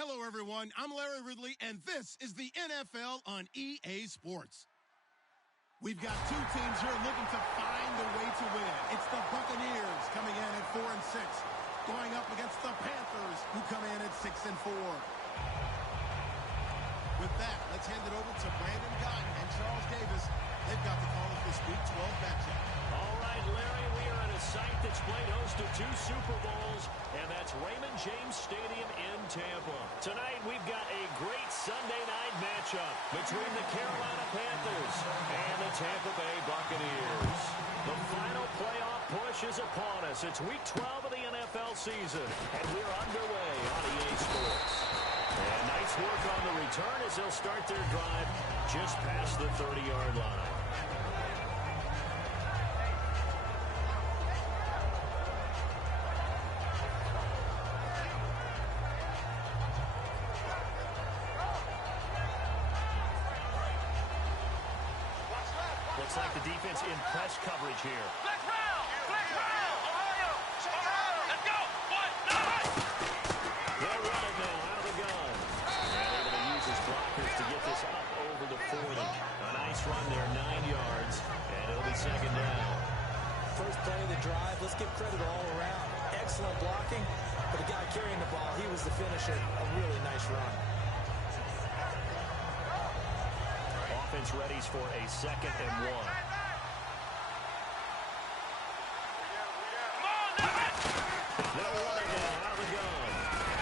Hello, everyone. I'm Larry Ridley, and this is the NFL on EA Sports. We've got two teams here looking to find a way to win. It's the Buccaneers coming in at 4-6, going up against the Panthers, who come in at 6-4. With that, let's hand it over to Brandon Gotton and Charles Davis. They've got the call of this Week 12 matchup. All right, Larry, we are at a site that's played host to 2 Super Bowls, and that's Raymond James Stadium in Tampa. Tonight, we've got a great Sunday night matchup between the Carolina Panthers and the Tampa Bay Buccaneers. The final playoff push is upon us. It's Week 12 of the NFL season, and we're underway on EA Sports. And nice work on the return as they'll start their drive just past the 30-yard line. Looks like the defense in press coverage here. Let's round! Ohio! Let's go! They're running now out of the gun. And able to use his blockers to get this up over the 40. A nice run there, 9 yards, and it'll be second down. First play of the drive, let's give credit all around. Excellent blocking, but the guy carrying the ball, he was the finisher. A really nice run. Offense readies for a 2nd and 1. They'll run it now out of the gun.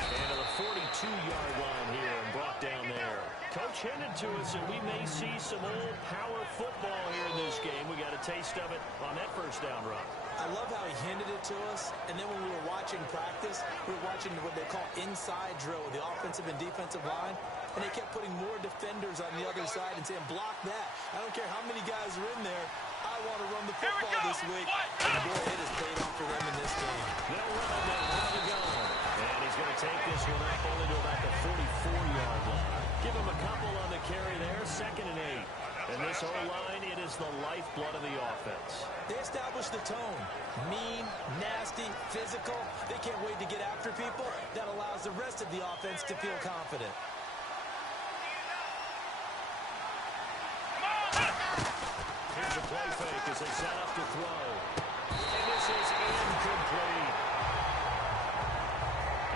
And to the 42-yard line here and brought down there. Coach hinted to us that we may see some old power football here in this game. We got a taste of it on that first down run. I love how he hinted it to us, and then when we were watching practice, we were watching what they call inside drill with the offensive and defensive line, and they kept putting more defenders on the other side and saying, block that. I don't care how many guys are in there. I want to run the football this week. And boy, it has paid off for them in this game. They'll run it now out of the gun. And he's going to take this one up only to about the 44-yard line. Give him a couple on the carry there, 2nd and 8. And this O-line, it is the lifeblood of the offense. They established the tone. Mean, nasty, physical. They can't wait to get after people. That allows the rest of the offense to feel confident. Here's a play fake as they set up to throw. And this is incomplete.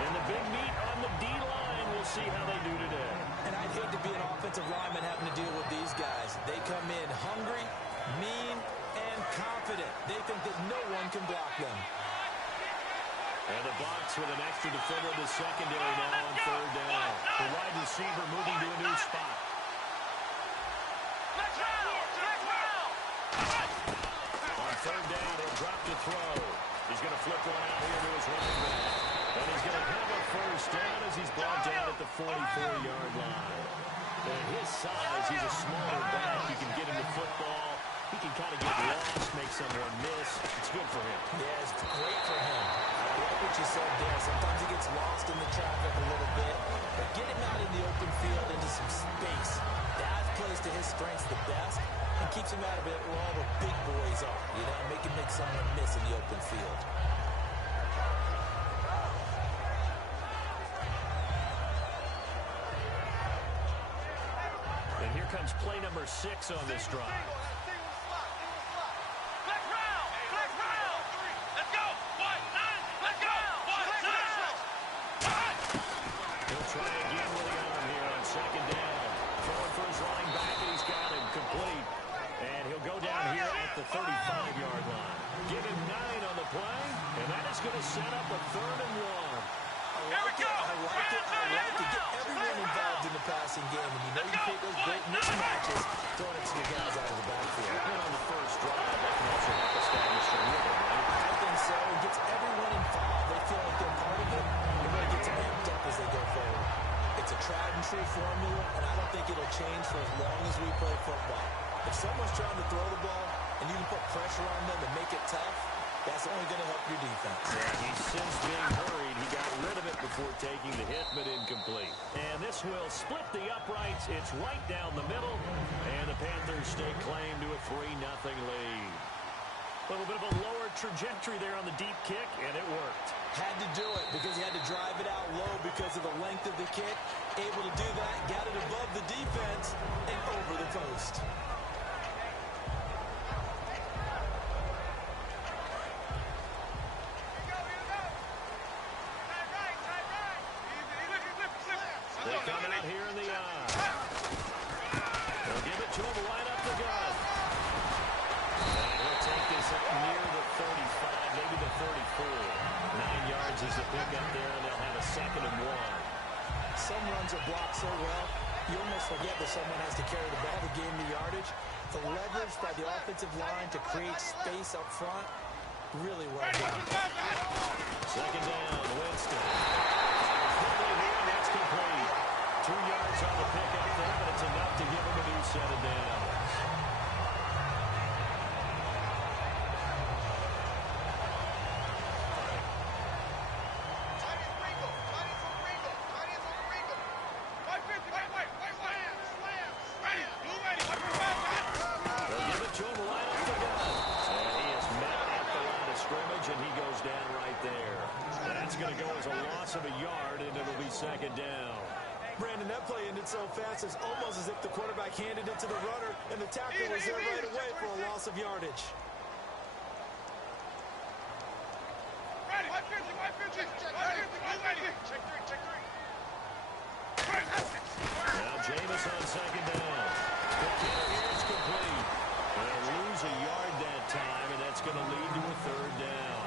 And the big meat on the D-line, we'll see how they do today. And I'd hate to be an offensive lineman having to deal with these guys. They come in hungry, mean, and confident. They think that no one can block them. And the box with an extra defender in the secondary now on 3rd down. The wide receiver moving to a new spot. On 3rd down, he'll drop to throw. He's going to flip one out here to his running back. And he's going to have a first down as he's brought down at the 44-yard line. And his size, he's a smaller back. He can get him the football. He can kind of get lost, make someone miss. It's good for him. Yeah, it's great for him. I like what you said there. Sometimes he gets lost in the traffic a little bit. But get him out in the open field into some space. That plays to his strengths the best and keeps him out of it where all the big boys are. You know, make someone miss in the open field. And here comes play number 6 on this drive. He'll try again with the arm here on 2nd down. Throwing for his running back, and he's got him complete. And he'll go down here at the 35-yard line. Give him 9 on the play, and that is going to set up a 3rd and 1. I like it. Get everyone involved in the passing game. And you know you create those great mismatches, throwing it to your guys out of the backfield. And on the first drive, that can also help establish the rhythm, right? I think so. It gets everyone involved. They feel like they're part of it. It really gets them amped up as they go forward. It's a tried and true formula, and I don't think it'll change for as long as we play football. If someone's trying to throw the ball and you can put pressure on them and make it tough, that's only going to help your defense. Yeah, he sensed being hurried. He got rid of it before taking the hit, but incomplete. And this will split the uprights. It's right down the middle. And the Panthers stake claim to a 3-0 lead. A little bit of a lower trajectory there on the deep kick, and it worked. Had to do it because he had to drive it out low because of the length of the kick. Able to do that, got it above the defense, and over the post. They come out here in the eye. They'll give it to him right up the gut. And he'll take this up near the 35, maybe the 34. 9 yards is the pick up there, and they'll have a 2nd and 1. Some runs are blocked so well, you almost forget that someone has to carry the ball to gain the yardage. The leverage by the offensive line to create space up front, really well done. 2nd down, Winston. Quickly here, and that's complete. 2 yards on the pick up there, but it's enough to give him a new set of downs. Of a yard, and it'll be 2nd down. Brandon, that play ended so fast, it's almost as if the quarterback handed it to the runner, and the tackle was there right away for a loss of yardage. Now Jameis on 2nd down. It's complete. They'll lose a yard that time, and that's going to lead to a 3rd down.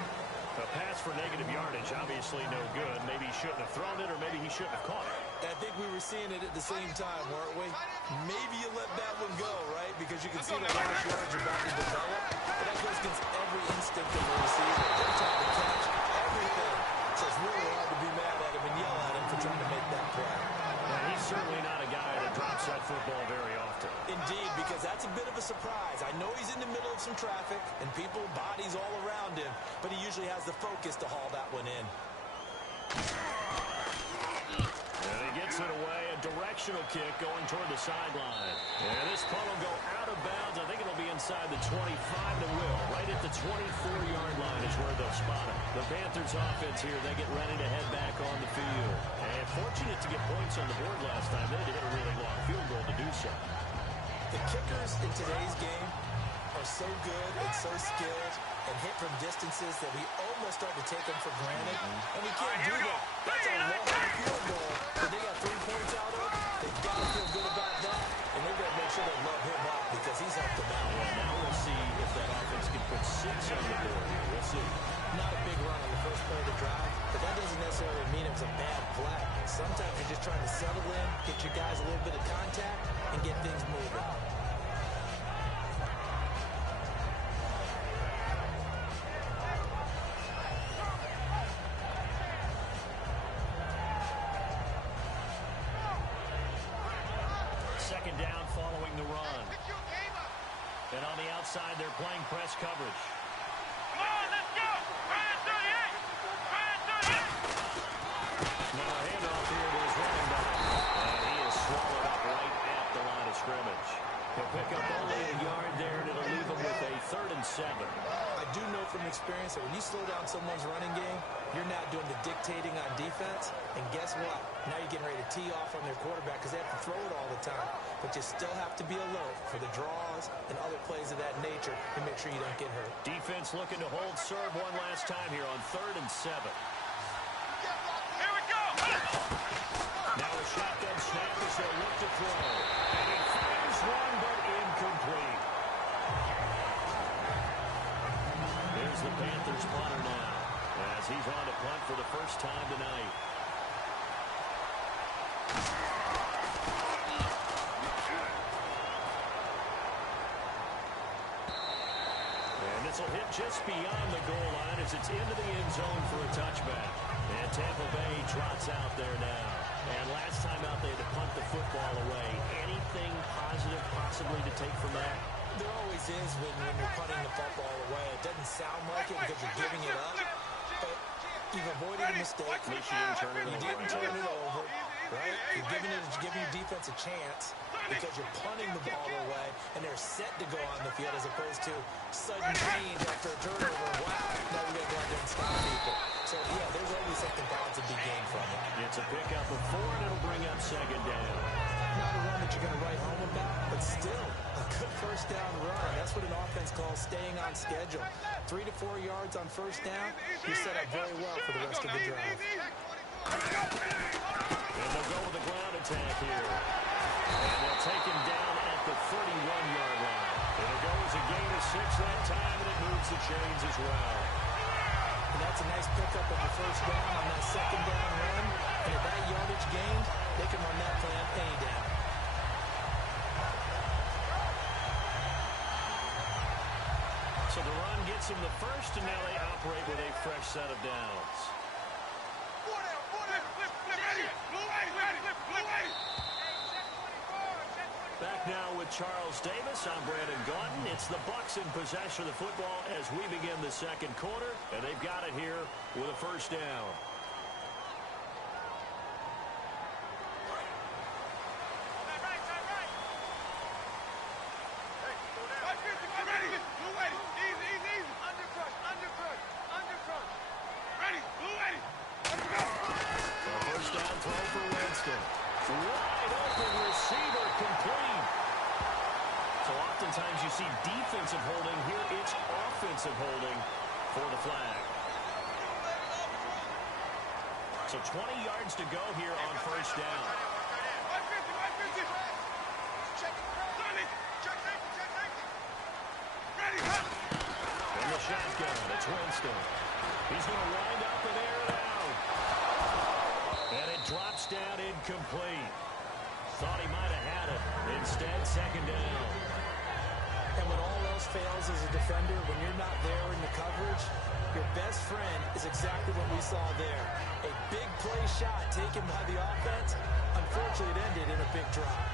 A pass for negative yardage, obviously no good. Maybe he shouldn't have thrown it, or maybe he shouldn't have caught it. I think we were seeing it at the same time, weren't we? Maybe you let that one go, right? Because you can see the large yards are about to develop. But that goes against every instinct of the receiver. They're trying to catch everything. So it's really hard to be mad at him and yell at him for trying to make that play. Well, he's certainly not a guy that drops that football very often. Indeed, because that's a bit of a surprise. I know he's in the middle of some traffic and people, bodies all around him, but he usually has the focus to haul that one in. And he gets it away, a directional kick going toward the sideline. And this punt will go out of bounds. I think it'll be inside the 25 to will. Right at the 24-yard line is where they'll spot it. The Panthers offense here, they get ready to head back on the field. And fortunate to get points on the board last time. They had to hit a really long field goal to do so. The kickers in today's game are so good and so skilled and hit from distances that we almost start to take them for granted. And we can't do that. That's a long field goal that they got 3 points out of. They've got to feel good about that. And they've got to make sure they love him up because he's helped them out. Well, now we'll see if that offense can put 6 on the board. We'll see. Not a big run on the first play of the drive, but that doesn't necessarily mean it was a bad play. Sometimes you're just trying to settle in, get your guys a little bit of contact, and get things moving. Second down following the run. And on the outside, they're playing press coverage. Come on, let's go! Ryan 38! Ryan 38! Now a handoff here to his running back. And he is swallowed up right at the line of scrimmage. He'll pick up only a yard there, and it'll leave him with a 3rd and 7. I do know from experience that when you slow down someone's running game, you're not doing the dictating on defense. And guess what? Now you're getting ready to tee off on their quarterback because they have to throw it all the time. But you still have to be alert for the draws and other plays of that nature to make sure you don't get hurt. Defense looking to hold serve one last time here on 3rd and 7. Here we go! Now a shotgun snap as they look to throw. And he fires one, but incomplete. Here's the Panthers punter now, as he's on to punt for the first time tonight. And this will hit just beyond the goal line as it's into the end zone for a touchback. And Tampa Bay trots out there now. And last time out they had to punt the football away. Anything positive possibly to take from that? There always is when you're punting the football away. It doesn't sound like it because you're giving it up, but you've avoided a mistake. Michigan turning You it didn't over. turn it over. right? You're giving your defense a chance because you're punting the ball away, and they're set to go on the field as opposed to sudden change after a turnover. Wow, now we got to go out there and stop people. So, yeah, there's always something positive to be gained from it. It's a pickup of 4, and it'll bring up second down. Not a run that you're going to write home about, but still a good first down run. That's what an offense calls staying on schedule. 3 to 4 yards on first down, you're set up very well for the rest of the drive. And they'll go with the ground attack here. And they'll take him down at the 31-yard line. It'll go as a gain of 6 that time, and it moves the chains as well. And that's a nice pickup of the first down on that second down run. And at that yardage gain, they can run that plan any down. So the run gets them the first, and now they operate with a fresh set of downs. Back now with Charles Davis. I'm Brandon Gaudin. It's the Bucs in possession of the football as we begin the second quarter, and they've got it here with a first down. First down throw for Winston. Wide open receiver, complete. So oftentimes you see defensive holding. Here it's offensive holding for the flag. So 20 yards to go here on first down. In the shotgun, it's Winston. He's going to wind up and air it out. And it drops down incomplete. Thought he might have had it. Instead, second down. And when all else fails as a defender, when you're not there in the coverage, your best friend is exactly what we saw there. A big play shot taken by the offense. Unfortunately, it ended in a big drop.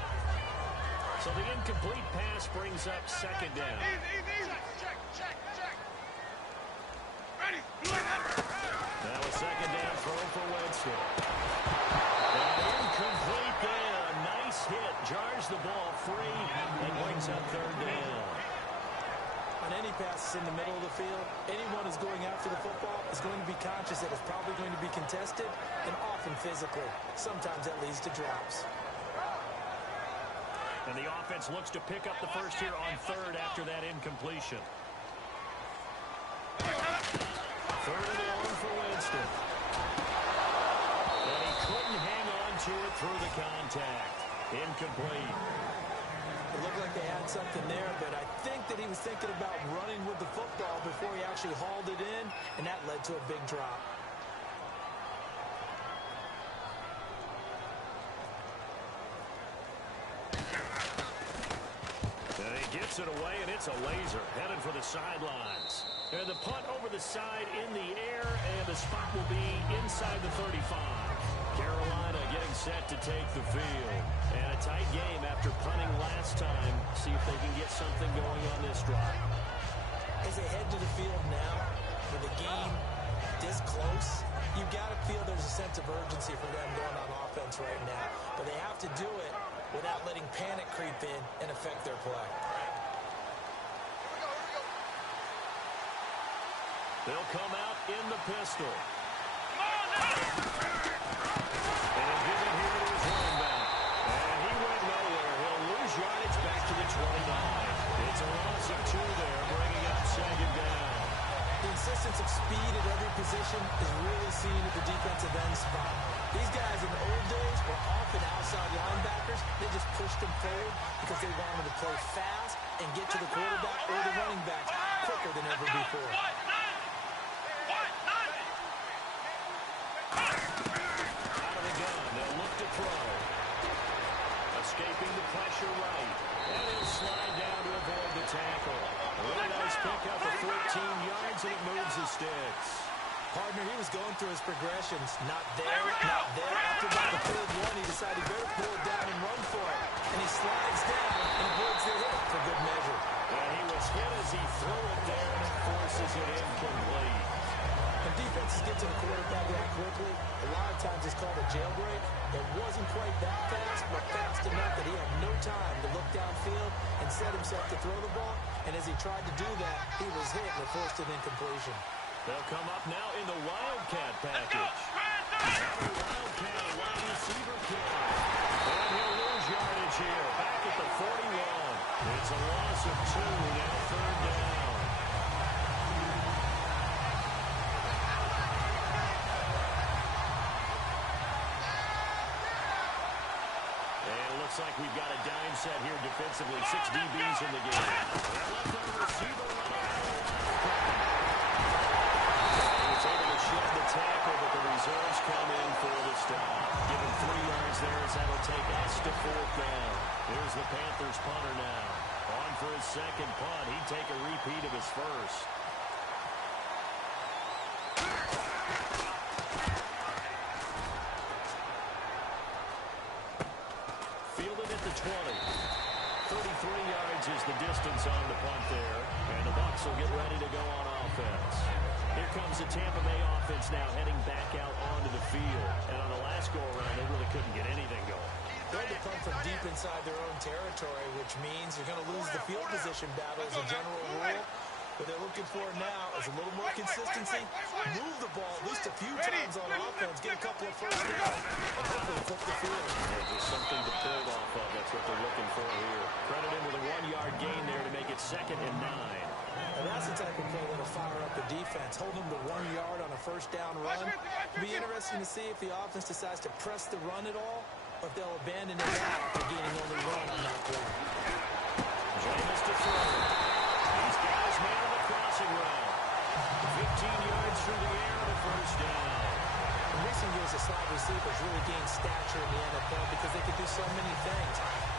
So the incomplete pass brings up second down. Now a second down throw for Winston. And incomplete there. A nice hit. Jars the ball free and brings up third down. On any passes in the middle of the field, anyone who's going after the football is going to be conscious that it's probably going to be contested and often physically. Sometimes that leads to drops. And the offense looks to pick up the first here on third after that incompletion. Third and long for Winston. And he couldn't hang on to it through the contact. Incomplete. It looked like they had something there, but I think that he was thinking about running with the football before he actually hauled it in, and that led to a big drop. And he gets it away, and it's a laser headed for the sidelines. And the punt over the side in the air, and the spot will be inside the 35. Carolina getting set to take the field. And a tight game after punting last time. See if they can get something going on this drive. As they head to the field now, with the game this close, you've got to feel there's a sense of urgency for them going on offense right now. But they have to do it without letting panic creep in and affect their play. They'll come out in the pistol. And he'll give it here to his running back. And he went nowhere. He'll lose yardage back to the 29. It's a loss of 2 there, bringing up second down. The insistence of speed at every position is really seen at the defensive end spot. These guys in the old days were often outside linebackers. They just pushed them forward because they wanted to play fast and get to the quarterback or the running back quicker than ever before. Escaping the pressure right. And he'll slide down to avoid the tackle. A really nice pickup of 14 yards, and it moves the sticks. Partner, he was going through his progressions. Not there, not there. After about the third one, he decided he better pull it down and run for it. And he slides down and avoids the hit for good measure. And he was hit as he threw it there, and it forces it incomplete. And defenses get to to the quarterback that quickly, a lot of times it's called a jailbreak. It wasn't quite that fast, but fast enough that he had no time to look downfield and set himself to throw the ball. And as he tried to do that, he was hit and it forced an incompletion. They'll come up now in the Wildcat package. Wildcat wide receiver kill. And he'll lose yardage here. Back at the 41. It's a loss of 2, now third down. Looks like we've got a dime set here defensively. 6 DBs in the game. Receiver he was able to shed the tackle, but the reserves come in for the stop. Give him 3 yards there as that'll take us to 4th down. Here's the Panthers punter now. On for his second punt. He'd take a repeat of his first. Fielded at the 20. 33 yards is the distance on the punt there. And the Bucs will get ready to go on offense. Here comes the Tampa Bay offense now heading back out onto the field. And on the last go-around, they really couldn't get anything going. They had to punt from deep inside their own territory, which means you're going to lose the field position battle as a general rule. What they're looking for now is a little more consistency. Move the ball at least a few times on offense. Get a couple of first downs. And hopefully flip the field. There's something to build off of. That's what they're looking for here. Credit him with a 1-yard gain there to make it 2nd and 9. And that's the type of play that'll fire up the defense. Hold them to 1 yard on a first down run. It'll be interesting to see if the offense decides to press the run at all, or if they'll abandon it now after gaining only 1 on that play. Jameis to throw. He's got his man on the crossing route. 15 yards through the air on the first down. In recent years, the slot receivers really gained stature in the NFL because they can do so many things.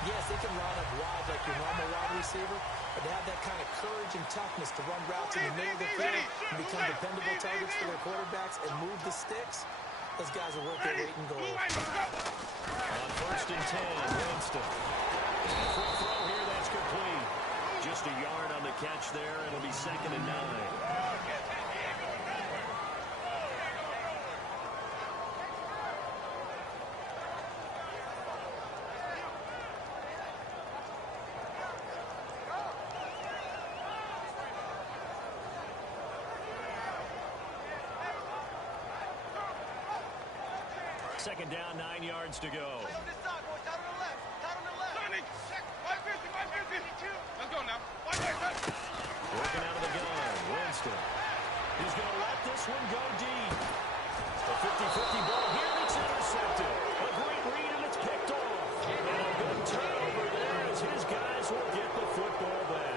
Yes, they can line up wide like your normal wide receiver, but they have that kind of courage and toughness to run routes in the middle of the field and become dependable targets for their quarterbacks and move the sticks. Those guys are worth their weight in gold. On 1st and 10, Winston. And for a throw here, that's complete. Just a yard on the catch there. It'll be 2nd and 9. Second down, 9 yards to go. Let's go now. Working out of the gun, Winston. He's going to let this one go deep. A 50-50 ball here that's intercepted. A great read and it's picked off. And a good turnover there as his guys will get the football back.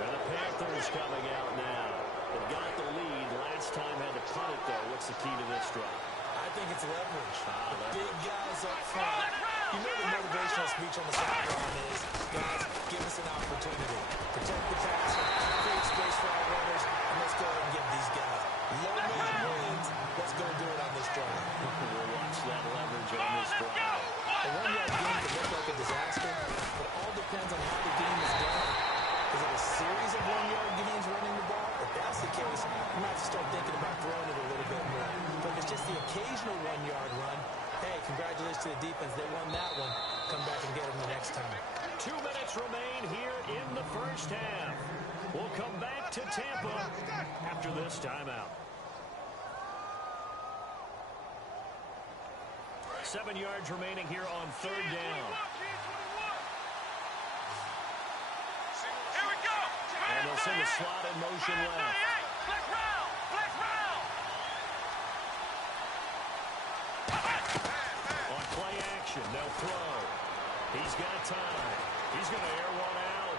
And the Panthers coming out now. They've got the lead. Last time had to punt it though. What's the key to this drive? I think it's leverage. The big guys up front. You know the motivational speech on the sideline is, guys, give us an opportunity. Protect the passer, create space for our runners, and let's go ahead and give these guys. Low man wins. Let's go do it on this drive. We'll watch that leverage on this drive. A 1-yard game can look like a disaster, but it all depends on how the game is done. Is it a series of 1-yard gains running the ball? If that's the case, you might have to start thinking about throwing it a little bit more. But if it's just the occasional 1-yard run, hey, congratulations to the defense. They won that one. Come back and get them the next time. 2 minutes remain here in the first half. We'll come back to Tampa after this timeout. 7 yards remaining here on 3rd down. Here we go. And they'll send the slot in motion left. Flex round. Flex round. On play action, they'll throw. He's got time. He's going to air one out.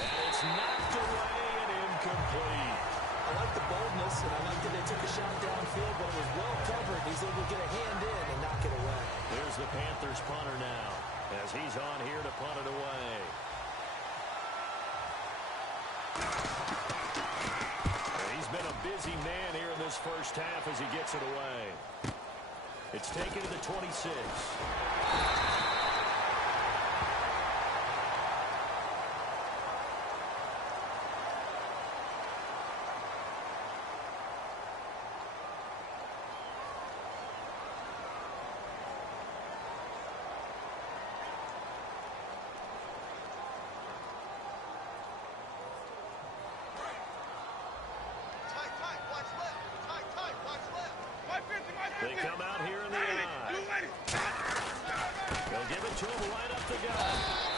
And it's knocked away and incomplete. I like the boldness, and I like that they took a shot downfield, but it was well covered. He's able to get a hand in and knock it away. Here's the Panthers punter now, as he's on here to punt it away. He's been a busy man here in this first half as he gets it away. It's taken to the 26. to him right up the gut.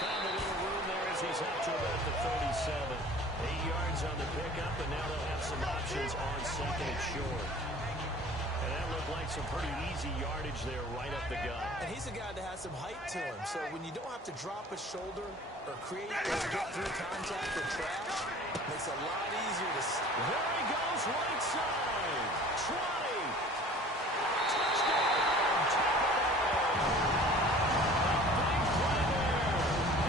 Found a little room there as he's up to about the 37. 8 yards on the pickup, and now they'll have some options on second and short. And that looked like some pretty easy yardage there right up the gut. And he's a guy that has some height to him, so when you don't have to drop a shoulder or create or get through contact or trash, it makes it a lot easier to... There he goes, right side. 20. Touchdown. A big play there.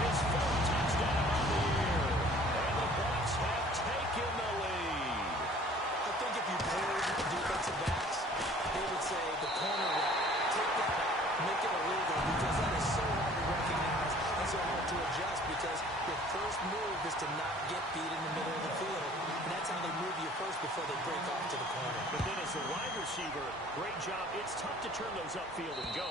His fourth touchdown on the year. And the Bucs have taken the lead. I think if you pulled the defensive backs, they would say the corner route, take that out, make it illegal, because that is so hard to recognize and so hard to adjust, because your first move is to not get beat in the middle of the field. And that's how they move you first before they break off to the corner. But then as the wide receiver, great job. It's tough to turn those upfield and go,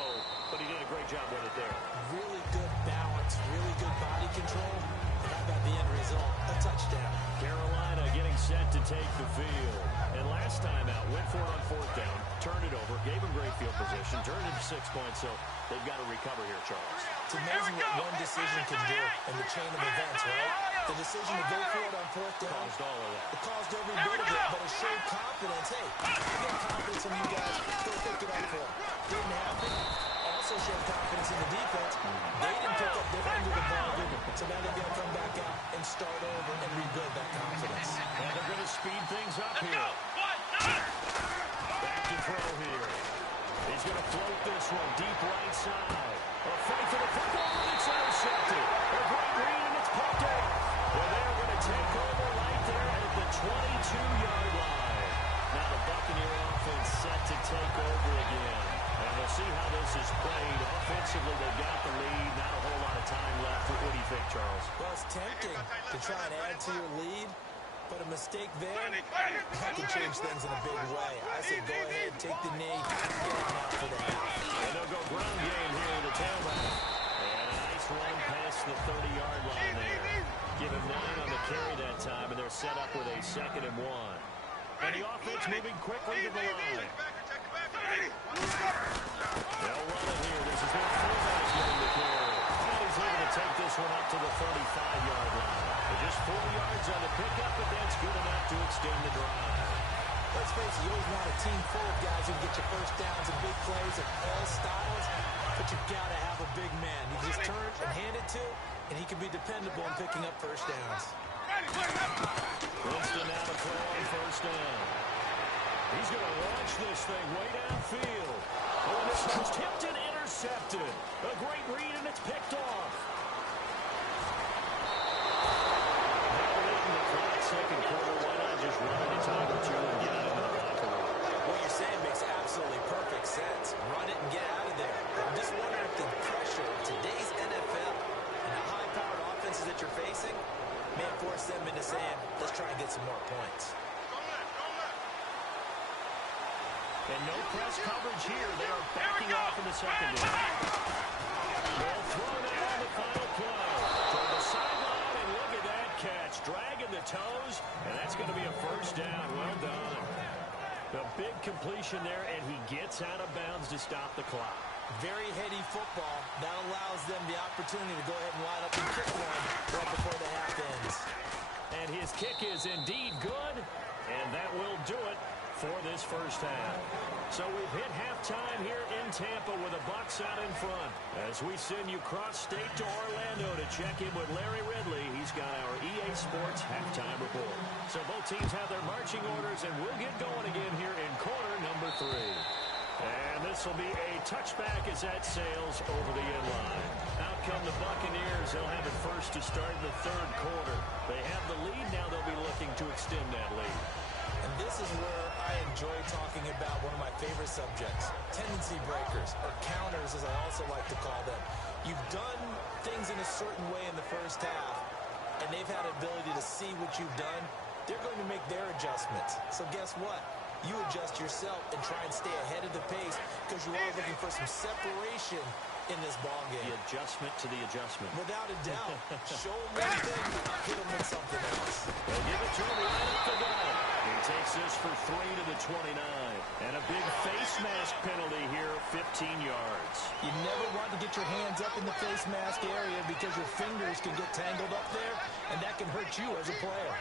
but he did a great job with it there. Really good balance, really good body control, and how about the end result? A touchdown. Carolina getting set to take the field. And last time out, went for it on fourth down, turned it over, gave him great field position, turned it to 6 points, so they've got to recover here, Charles. It's amazing what one decision can do in the chain of events, right? The decision to go for it on fourth down Caused all of that. It caused every bit of it, but it showed confidence. Hey, I get confidence in you guys. Go pick it up for it. Didn't happen. Also showed confidence in the defense. They didn't pick up their end of the bargain, so now they've got to come back out and start over and rebuild that confidence. And they're going to speed things up here. Back to throw here. He's going to float this one deep right side. A fight for the football, and it's intercepted. A great read, and it's popped off. Well, they're going to take over right there at the 22-yard line. Now the Buccaneer offense set to take over again. And we'll see how this is played. Offensively, they got the lead. Not a whole lot of time left. What do you think, Charles? Well, it's tempting to try and add to your lead, but a mistake there, that can change things in a big way. I say go ahead, take the knee, get on out for the half. And they'll go ground game here in the tailback. And a nice run past the 30-yard line there. Give him 9 on the carry that time, and they're set up with a 2nd and 1. And the offense moving quickly to the line. They'll run it here. This is their fullback getting the carry. And he's able to take this one up to the 35-yard line. Just 4 yards on the pickup, but that's good enough to extend the drive. Let's face it, you always want a team full of guys who get your first downs and big plays of all styles, but you've got to have a big man. You can just turn and hand it to, and he can be dependable in picking up first downs. Winston now to throw on first down. He's going to launch this thing way downfield. Oh, and this one's tipped and intercepted. A great read, and it's picked off. Second quarter, why not just run it a time or two and get out of the locker room? What you're saying makes absolutely perfect sense. Run it and get out of there. I'm just wondering if the pressure of today's NFL and the high-powered offenses that you're facing may force them into saying, let's try and get some more points. And no press coverage here. They are backing off in the secondary. They'll throw it out on the final play. Toward the sideline, and look at that catch. Dragging the toes, and that's going to be a first down. Well done. A big completion there, and he gets out of bounds to stop the clock. Very heady football. That allows them the opportunity to go ahead and line up and kick one right before the half ends. And his kick is indeed good, and that will do it for this first half. So we've hit halftime here in Tampa with the Bucs out in front. As we send you cross-state to Orlando to check in with Larry Ridley, he's got our EA Sports halftime report. So both teams have their marching orders, and we'll get going again here in quarter number 3. And this will be a touchback as that sails over the end line. Out come the Buccaneers. They'll have it first to start in the third quarter. They have the lead. Now they'll be looking to extend that lead. And this is where I enjoy talking about one of my favorite subjects, tendency breakers, or counters as I also like to call them. You've done things in a certain way in the first half, and they've had an ability to see what you've done. They're going to make their adjustments. So guess what? You adjust yourself and try and stay ahead of the pace because you are looking for some separation in this ballgame. The adjustment to the adjustment. Without a doubt. Show them one thing, hit them with something else. They'll give it to him right up the gut. He takes misses for 3 to the 29. And a big face mask penalty here, 15 yards. You never want to get your hands up in the face mask area because your fingers can get tangled up there, and that can hurt you as a player.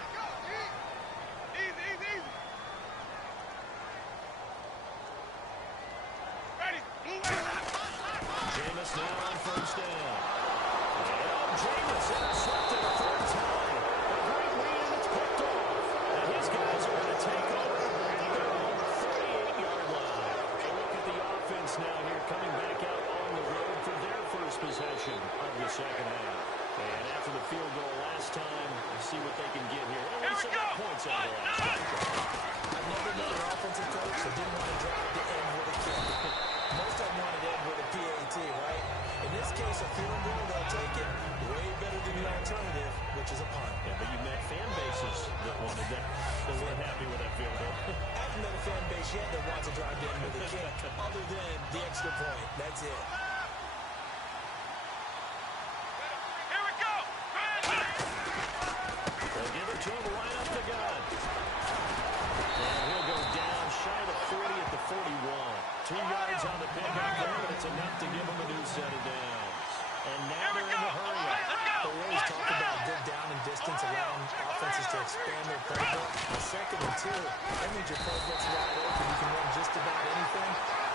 Jameis now on first down. And Jameis intercepted a third time. A great read, and it's picked off. And his guys are going to take over their own 38-yard line. A look at the offense now here, coming back out on the road for their first possession of the second half. And after the field goal last time, we'll see what they can get here. At least they got points out of the last time. I've never known an offensive coach that didn't want to drive to end with a kick. Most of them want to end with a PAT, right? In this case, a field goal, they'll take it. Way better than the alternative, which is a punt. Yeah, but you met fan bases that wanted that. They weren't happy with that field goal. I haven't met a fan base yet that wants to drive to end with a kick, other than the extra point. That's it. Here we go. They'll give it to him right up the gut. And he'll go down shy of the 40 at the 41. 2 yards on the pickup there, but it's enough to give him a new set of downs. And now they're in the hurry up. They always talk about good down and distance, allowing offenses to expand their playbook. A 2nd and 2, that means your playbook's wide open. You can run just about anything.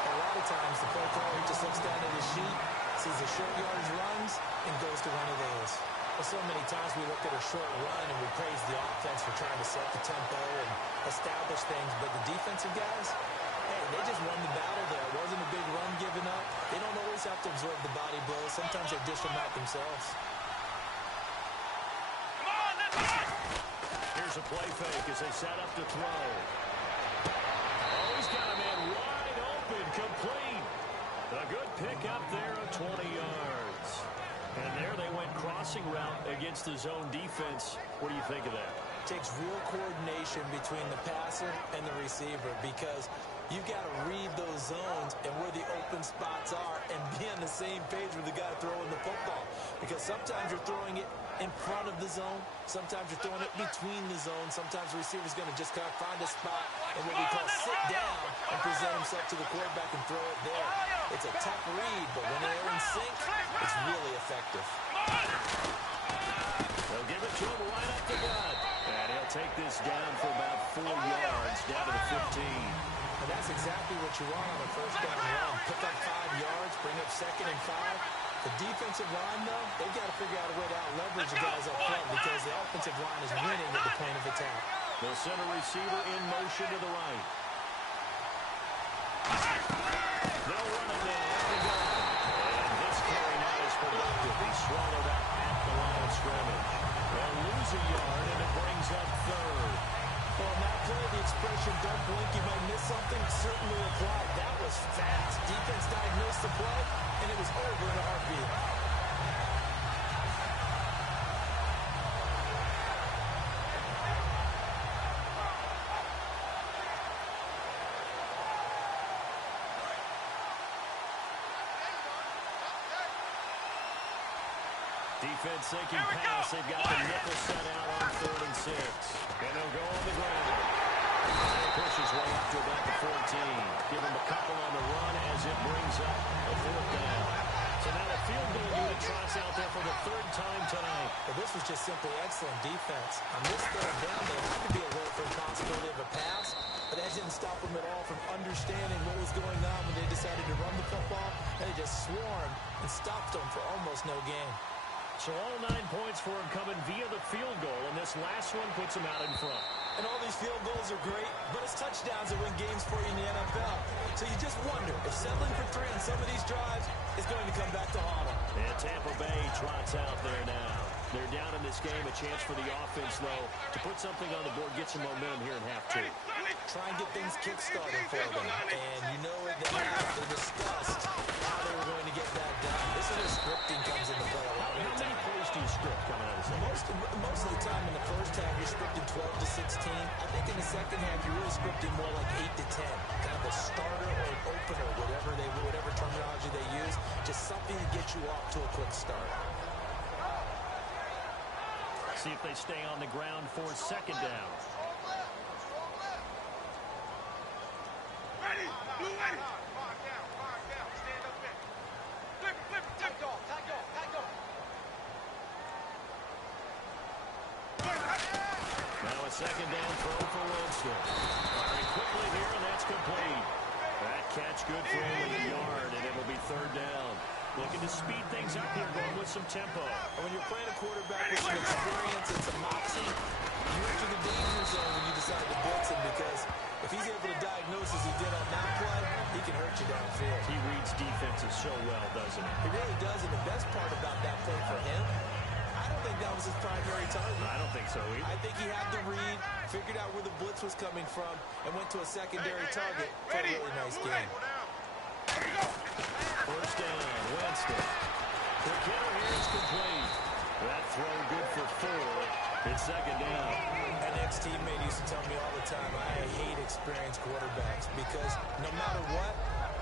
A lot of times, the play caller just looks down at his sheet, sees the short yardage runs, and goes to one of those. Well, so many times we look at a short run and we praise the offense for trying to set the tempo and establish things, but the defensive guys, hey, they just won the battle there. It wasn't a big run given up. They don't always have to absorb the body blows. Sometimes they dish them out themselves. Here's a play fake as they set up to throw. Oh, he's got a man wide open, complete. A good pick up there of 20 yards. And there they went crossing route against the zone defense. What do you think of that? Takes real coordination between the passer and the receiver because you've got to read those zones and where the open spots are and be on the same page with the guy throwing the football. Because sometimes you're throwing it in front of the zone. Sometimes you're throwing it between the zones. Sometimes the receiver's going to just kind of find a spot and what we call sit down and present himself to the quarterback and throw it there. It's a tough read, but when they're in sync, it's really effective. They'll give it to him right up the gut. And he'll take this down for about 4 yards, down to the 15. And that's exactly what you want on a first down run. Pick up 5 yards, bring up 2nd and 5. The defensive line, though, they've got to figure out a way to out-leverage the guys up front because the offensive line is winning at the point of attack. The center receiver in motion to the right. They'll run it now at the gun. And this carry now is productive. He swallowed up at the line of scrimmage. They'll lose a yard, and it brings up 3rd. Well, in that play, the expression, don't blink, you might miss something, certainly applied. That was fast. Defense diagnosed the play, and it was over in a heartbeat. Defense sinking pass. They've got the nickel set out on 3rd and 6. And they'll go on the ground. Push his way up to about the 14. Give him a couple on the run as it brings up a 4th down. So now the field goal unit trots out there for the 3rd time tonight. Well, this was just simply excellent defense. On this 3rd down, they had to be alert for the possibility of a pass, but that didn't stop them at all from understanding what was going on when they decided to run the football, and they just swarmed and stopped them for almost no gain. So all 9 points for him coming via the field goal, and this last one puts him out in front. And all these field goals are great, but it's touchdowns that win games for you in the NFL. So you just wonder if settling for 3 on some of these drives is going to come back to haunt them. And Tampa Bay trots out there now. They're down in this game. A chance for the offense, though, to put something on the board, get some momentum here in half 2. Try and get things kick-started for them. And you know at the half, they discussed how they were going to get that done. This is where scripting comes into play. How many plays do you script coming out of the second? Most of the time in the first half, you're scripting 12 to 16. I think in the second half, you're really scripting more like 8 to 10. Kind of a starter or an opener, whatever terminology they use. Just something to get you off to a quick start. See if they stay on the ground for 2nd down. second down throw for Winston. Firing quickly here, and that's complete. That catch good for only a yard, and it'll be third down. Looking to speed things up here, going with some tempo. And when you're playing a quarterback with some experience and some moxie, you enter the danger zone when you decide to blitz him, because if he's able to diagnose as he did on that play, he can hurt you downfield. He reads defenses so well, doesn't he? He really does, and the best part about that play for him, I don't think that was his primary target. I don't think so either. I think he had the read, figured out where the blitz was coming from, and went to a secondary target for a really nice game. First down, Winston. The hitter here is complete. That throw good for 4. It's second down. An ex-teammate used to tell me all the time, I hate experienced quarterbacks because no matter what,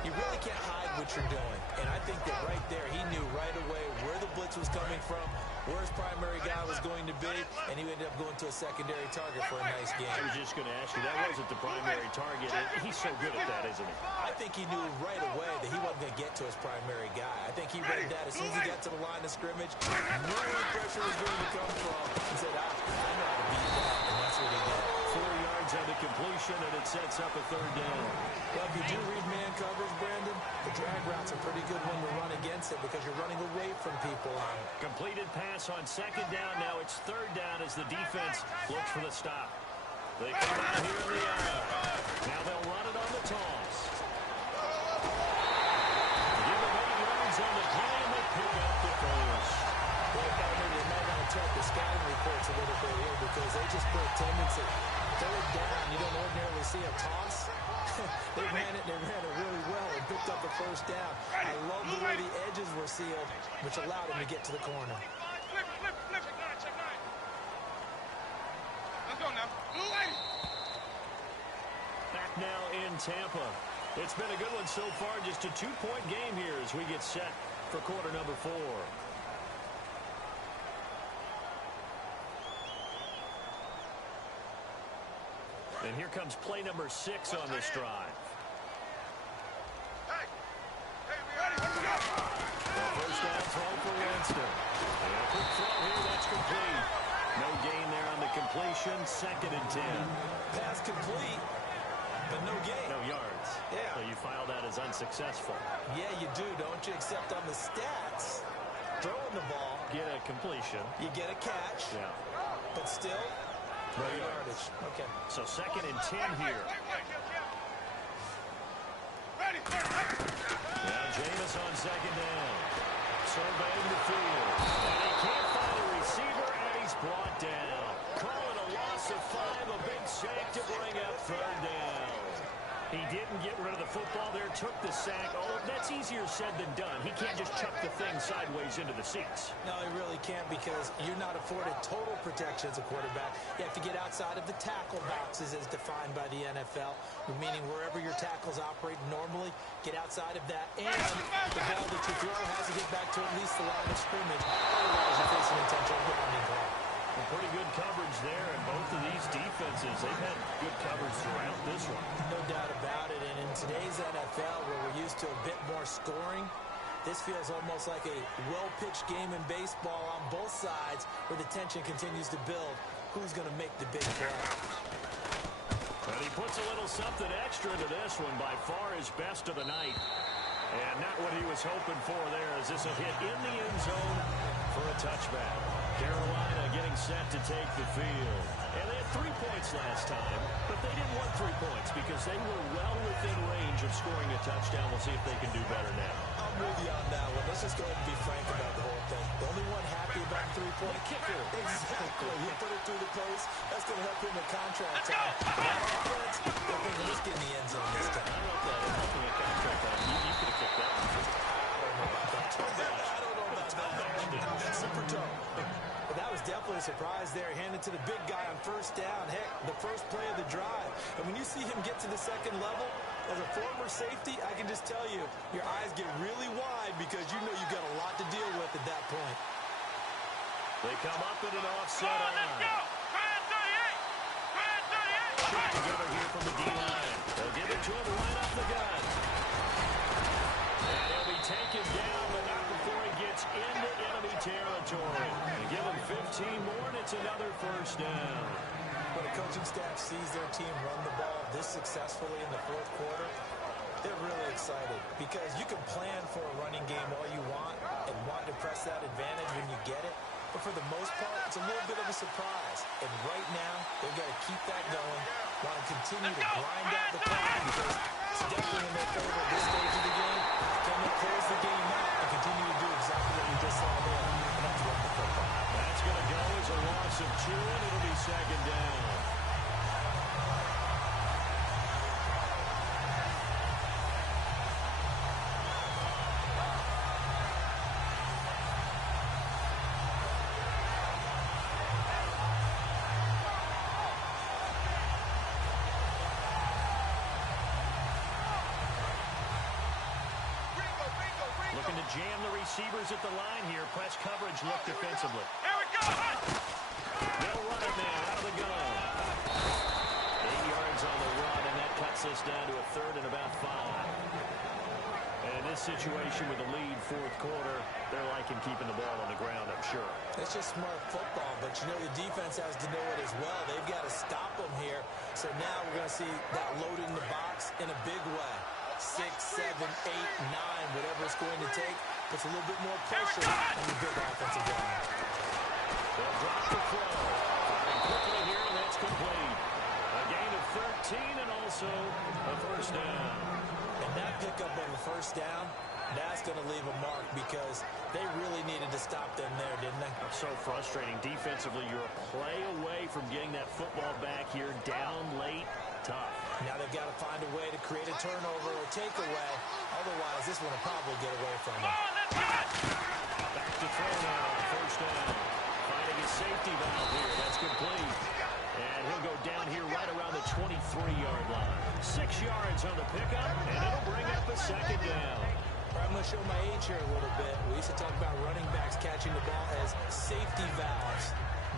you really can't hide what you're doing. And I think that right there, he knew right away where the blitz was coming from, where his primary guy was going to be, and he ended up going to a secondary target for a nice game. I was just going to ask you, that wasn't the primary target. He's so good at that, isn't he? I think he knew right away that he wasn't going to get to his primary guy. I think he read that as soon as he got to the line of scrimmage, knew where the pressure was going to come from, and said, I know how to beat that, and that's what he did. 4 yards on the completion, and it sets up a third down. Well, if you do read man coverage, Brandon, the drag route's a pretty good one to run against it because you're running away from people on it. Completed pass on second down. Now it's third down as the defense looks for the stop. They come out here in the aisle. Now they'll run it on the toss. Give them 8 yards on the play, and they pick up the first. Well, maybe they might want to check the scouting reports a little bit here because they just put a tendency. Third down, you don't ordinarily see a toss. They ran it really well and picked up the first down. I love the way the edges were sealed, which allowed him to get to the corner. Flip. Check 9. Let's go now. Blue lady. Back now in Tampa. It's been a good one so far. Just a 2-point game here as we get set for quarter number 4. And here comes play number 6 on this drive. Hey, we ready? Let's go. The first down throw for Winston. And a quick throw here, that's complete. No gain there on the completion. 2nd and 10. Pass complete, but no gain. No yards. Yeah. So you file that as unsuccessful. Yeah, you do, don't you? Except on the stats, throwing the ball. Get a completion. You get a catch. Yeah. But still, no yardage. Okay. So 2nd and 10 here. Ready. Now Jameis on second down. Surveying the field. And he can't find a receiver, and he's brought down. Call it a loss of 5, a big sack to bring up third down. He didn't get rid of the football there, took the sack. Oh, that's easier said than done. He can't just chuck the thing sideways into the seats. No, he really can't because you're not afforded total protection as a quarterback. You have to get outside of the tackle boxes as defined by the NFL, meaning wherever your tackles operate normally, get outside of that. And the ball that you throw has to get back to at least the line of scrimmage. Otherwise, you're facing intentional grounding call. Well, pretty good coverage there, and both of these defenses, they've had good coverage throughout this one. No doubt about it, and in today's NFL, where we're used to a bit more scoring, this feels almost like a well-pitched game in baseball on both sides where the tension continues to build. Who's going to make the big play? And he puts a little something extra into this one, by far his best of the night. And not what he was hoping for there, as this will hit in the end zone for a touchback. Carolina getting set to take the field. And they had 3 points last time, but they didn't want 3 points because they were well within range of scoring a touchdown. We'll see if they can do better now. I'm with you on that one. Let's just go ahead and be frank about the whole thing. The only one happy about the 3-point kicker. Exactly. He put it through the post. That's going to help him in contract time. That offense, they're thinking, let's get in the end zone this time. I don't know if that is helping in contract time. You could have kicked that one. I don't know about that. I don't know about that. Super tough. But that was definitely a surprise there. Handed to the big guy on first down. Heck, the first play of the drive. And when you see him get to the second level, as a former safety, I can just tell you, your eyes get really wide because you know you've got a lot to deal with at that point. They come up in an offset Let's line. go. Grand 38. Put together here from the D-line. They'll give it to him right off the gun. And he'll be taken down, but not before he gets into enemy territory. And give him 15 more, and it's another first down. What a coaching staff sees their team run the ball this successfully in the fourth quarter, they're really excited because you can plan for a running game all you want and want to press that advantage when you get it. But for the most part, it's a little bit of a surprise. And right now, they've got to keep that going, want to continue to grind out the clock because it's definitely in their favor at this stage of the game. Can they close the game out and continue to do exactly what we just saw there? And that's run the football. That's going to go as a loss of 2, and it'll be second down. Looking to jam the receivers at the line here. Press coverage look defensively. Here we go. They'll run it now out of the gun. 8 yards on the run, and that cuts us down to a third and about 5. And in this situation with the lead fourth quarter, they're liking keeping the ball on the ground, I'm sure. It's just smart football, but you know the defense has to know it as well. They've got to stop them here. So now we're going to see that load in the box in a big way. 6, 7, 8, 9, whatever it's going to take, puts a little bit more pressure on the big offensive line. They'll drop the throw. Firing quickly here, and that's complete. A gain of 13 and also a first down. And that pickup of a first down, that's going to leave a mark because they really needed to stop them there, didn't they? So frustrating. Defensively, you're a play away from getting that football back here down late. Tough. Now they've got to find a way to create a turnover or takeaway. Otherwise, this one will probably get away from them. Back to throw now. First down. Finding his safety valve here. That's complete. And he'll go down here right around the 23-yard line. 6 yards on the pickup, and it'll bring up a second down. I'm going to show my age here a little bit. We used to talk about running backs catching the ball as safety valves.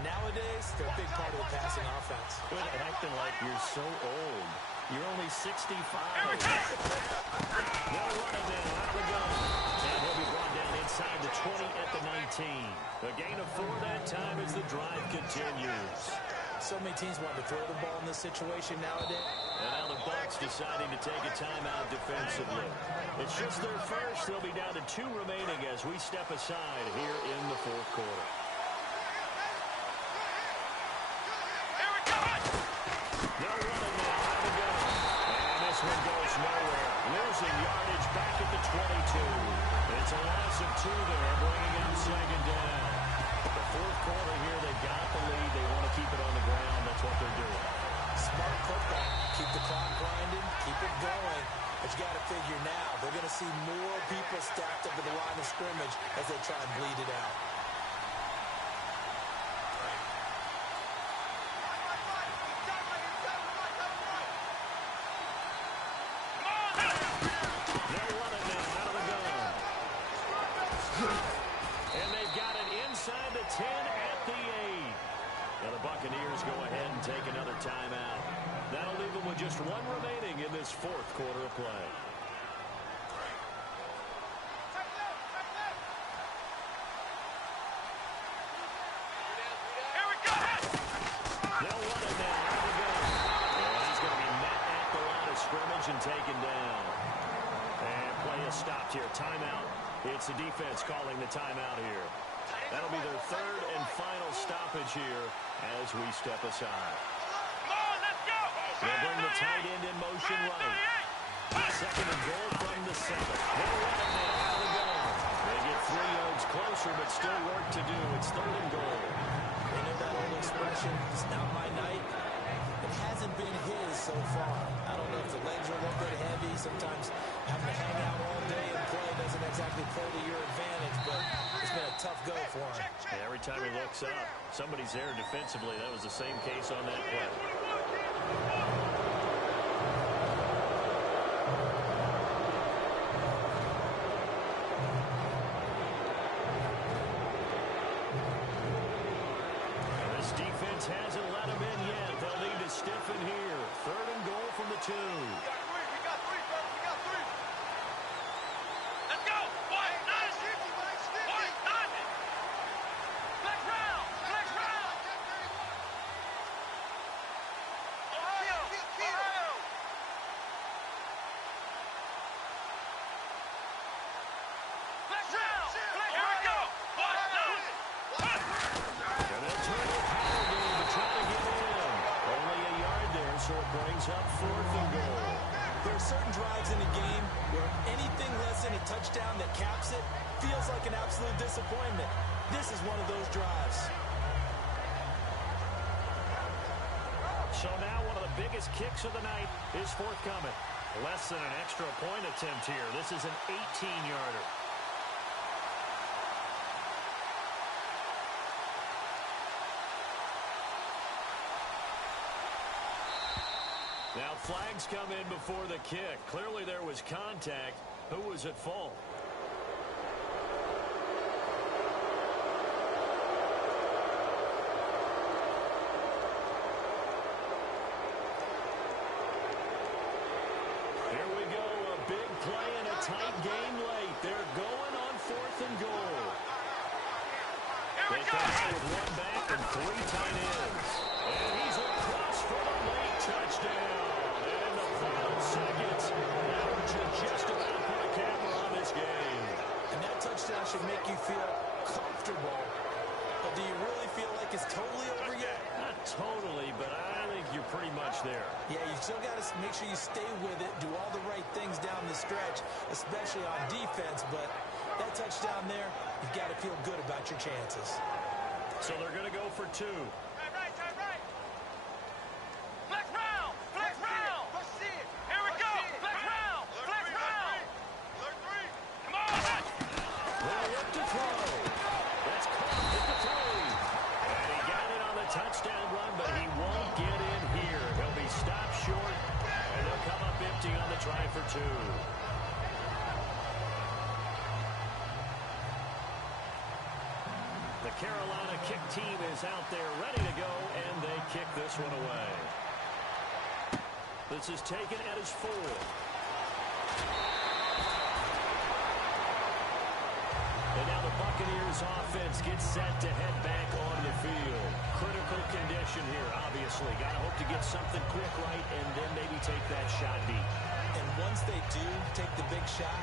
Nowadays, they're a big part of the passing offense. Quit acting like you're so old. You're only 65. They'll run it now out of the gun. And he'll be brought down inside the 20 at the 19. A gain of 4 that time as the drive continues. So many teams want to throw the ball in this situation nowadays. And now the Bucs deciding to take a timeout defensively. It's just their first. They'll be down to 2 remaining as we step aside here in the fourth quarter. They'll run it now out of the gun. And this one goes nowhere. Losing yardage back at the 22. It's a loss of 2 there, bringing up second down. The fourth quarter here, they got the lead. They want to keep it on the ground. That's what they're doing. Smart football. Keep the clock grinding. Keep it going. But you got to figure now, they're going to see more people stacked up at the line of scrimmage as they try and bleed it out. And they've got it inside the 10 at the 8. Now the Buccaneers go ahead and take another timeout. That'll leave them with just 1 remaining in this fourth quarter of play. Here we go. They'll run it now out of the gun. And he's going to be met at the line of scrimmage and taken down. And play is stopped here. Timeout. It's the defense calling the timeout here. That'll be their 3rd and final stoppage here as we step aside. Come on, let's go. They'll bring the tight end in motion right. 2nd and goal from the 7. They'll run it now out of the gun. They get 3 yards closer, but still work to do. It's 3rd and goal. They know that old expression, it's not my night. It hasn't been his so far. I don't know if the legs are a little bit heavy. Sometimes having to hang out all day and play doesn't exactly play to your advantage, but it's been a tough go for him. Yeah, every time he looks up, somebody's there defensively. That was the same case on that play. This defense hasn't let him in yet. They'll need to stiffen here. 3rd and goal from the 2. We got three, fellas. We got 3. Let's go. White, 9. White, 9. Black round. Black round. brings up 4th and goal. There are certain drives in a game where anything less than a touchdown that caps it feels like an absolute disappointment. This is one of those drives. So now one of the biggest kicks of the night is forthcoming. Less than an extra point attempt here. This is an 18-yarder. Now flags come in before the kick. Clearly there was contact. Who was at fault? Here we go, a big play in a tight game late. They're going on 4th and goal. They come out with one back and 3 tight ends. And he's across for the late touchdown. And in the final seconds, now we're just about put a camera on this game. And that touchdown should make you feel comfortable. But do you really feel like it's totally over yet? Not totally, but I think you're pretty much there. Yeah, you still got to make sure you stay with it, do all the right things down the stretch, especially on defense. But that touchdown there, you've got to feel good about your chances. So they're going to go for 2. Turn right. Flex round. Here we go. Flex round. Alert 3. Come on. They'll look to throw. That's caught at the 3. And he got it on the touchdown run, but he won't get in here. He'll be stopped short, and they'll come up empty on the try for 2. The Carolina kick team is out there ready to go, and they kick this one away. This is taken at his 4. And now the Buccaneers offense gets set to head back on the field. Critical condition here, obviously. Got to hope to get something quick right and then maybe take that shot deep. And once they do take the big shot,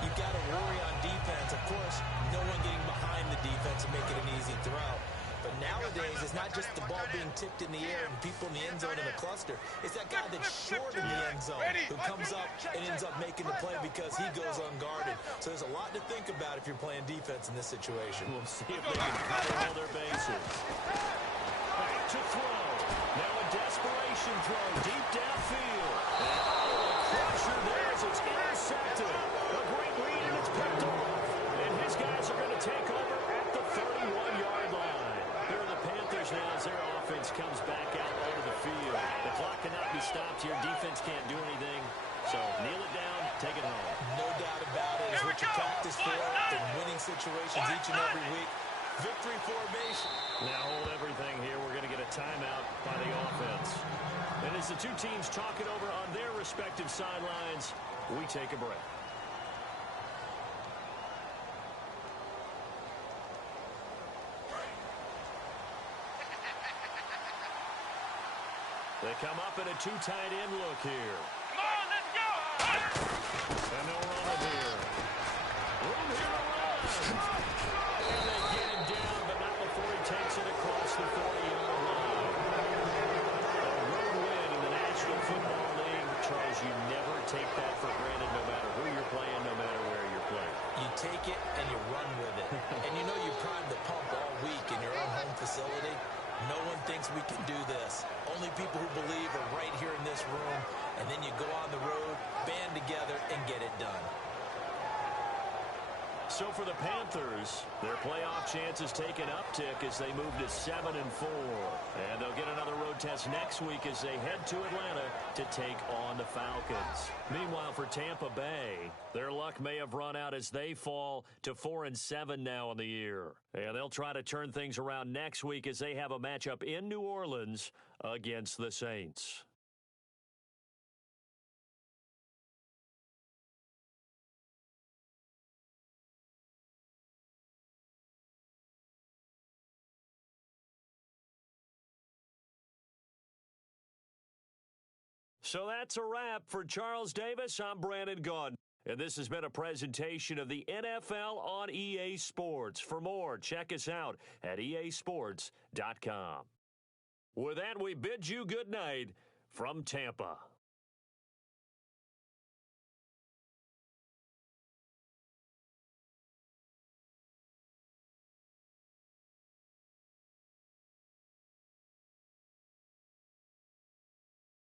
you've got to worry on defense. Of course, no one getting behind the defense and make it an easy throw. But nowadays, it's not just the ball being tipped in the air and people in the end zone in a cluster. It's that guy that's short in the end zone who comes up and ends up making the play because he goes unguarded. So there's a lot to think about if you're playing defense in this situation. We'll see if they can cover all their bases. Back to throw. Now a desperation throw deep downfield. Oh, a crusher there as it's intercepted. A great read and it's picked off. And his guys are going to take over at the 31-yard line. Here are the Panthers now as their offense comes back out onto the field. The clock cannot be stopped here. Defense can't do anything. So kneel it down, take it home. No doubt about it. It's what you practice for in winning situations each and every week. Victory formation. Now hold everything here. We're going to get a timeout by the offense. And as the two teams talk it over on their respective sidelines, we take a break. They come up in a 2 tight end look here. Come on, let's go. And they'll run it here. Room here to run. And they get him down, but not before he takes it across the 40-yard line. A road win in the National Football League. Charles, you never take that for granted no matter who you're playing, no matter where you're playing. You take it and you run with it. And you know you prime the pump all week in your own home facility. No one thinks we can do this. Only people who believe are right here in this room. And then you go on the road, band together, and get it done. So for the Panthers, their playoff chances take an uptick as they move to 7-4. And they'll get another road test next week as they head to Atlanta to take on the Falcons. Meanwhile, for Tampa Bay, their luck may have run out as they fall to 4-7 now in the year. And they'll try to turn things around next week as they have a matchup in New Orleans against the Saints. So that's a wrap for Charles Davis. I'm Brandon Gaudin. And this has been a presentation of the NFL on EA Sports. For more, check us out at easports.com. With that, we bid you good night from Tampa.